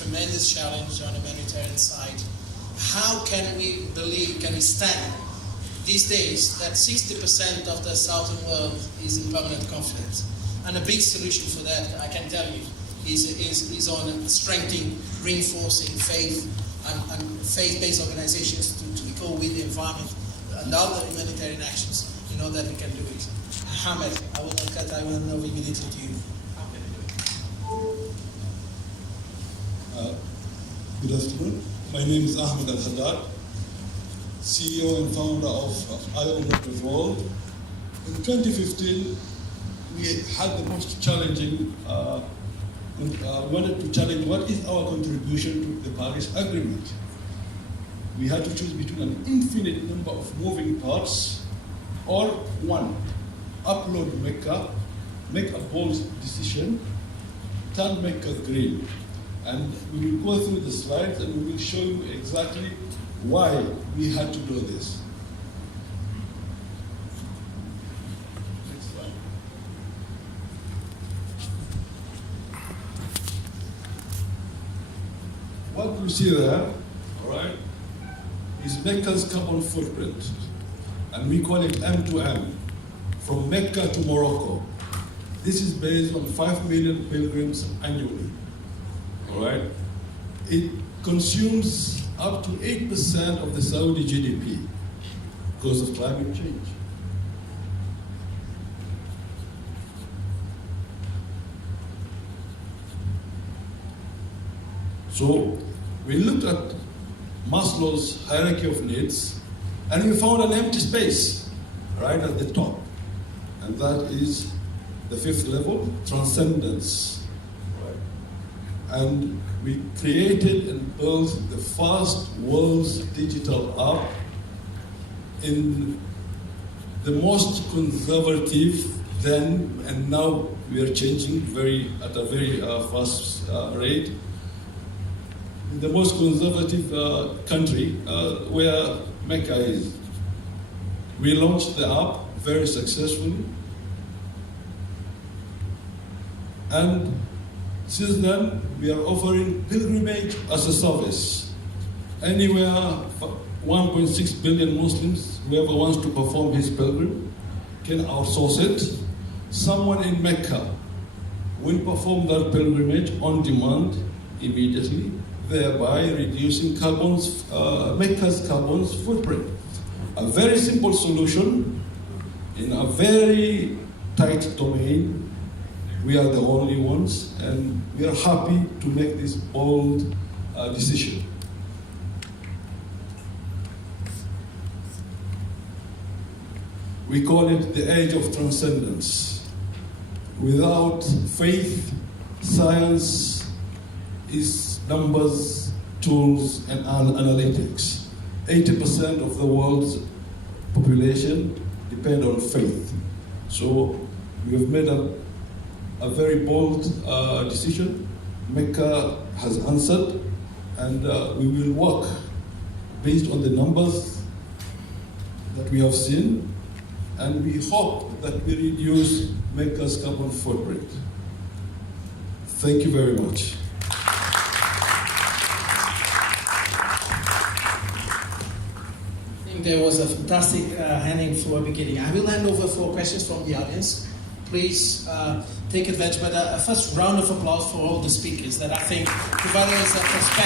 tremendous challenge on the humanitarian side. How can we stand these days that 60% of the southern world is in permanent conflict? And a big solution for that, I can tell you, is on strengthening, reinforcing faith and faith-based organizations to go with the environment and other humanitarian actions, that we can do it. Ahmed, I will not cut, I will move immediately to you. How can we do it? Good afternoon. My name is Ahmed Al-Haddad, CEO and founder of iUmrah.World. In 2015, we had the most challenging, wanted to challenge what is our contribution to the Paris Agreement. We had to choose between an infinite number of moving parts or one, upload Mecca, make a bold decision, turn Mecca green. And we will go through the slides and we will show you exactly why we had to do this. Next slide. What you see there, all right, is Mecca's carbon footprint. And we call it M2M, from Mecca to Morocco. This is based on 5 million pilgrims annually. All right? It consumes up to 8% of the Saudi GDP because of climate change. So we looked at Maslow's hierarchy of needs, and we found an empty space right at the top. And that is the fifth level, transcendence. Right? And we created and built the first world's digital app in the most conservative then, and now we are changing at a very fast rate. The most conservative country where Mecca is. We launched the app very successfully, and since then we are offering pilgrimage as a service. Anywhere 1.6 billion Muslims, whoever wants to perform his pilgrim can outsource it. Someone in Mecca will perform that pilgrimage on demand immediately, thereby reducing Mecca's carbon footprint. A very simple solution in a very tight domain. We are the only ones, and we are happy to make this bold decision. We call it the age of transcendence. Without faith, science is numbers, tools, and analytics. 80% of the world's population depend on faith. So we have made a very bold decision. Mecca has answered, and we will work based on the numbers that we have seen, and we hope that we reduce Mecca's carbon footprint. Thank you very much. There was a fantastic handing for beginning. I will hand over for questions from the audience. Please take advantage, but a first round of applause for all the speakers that I think provided us a perspective.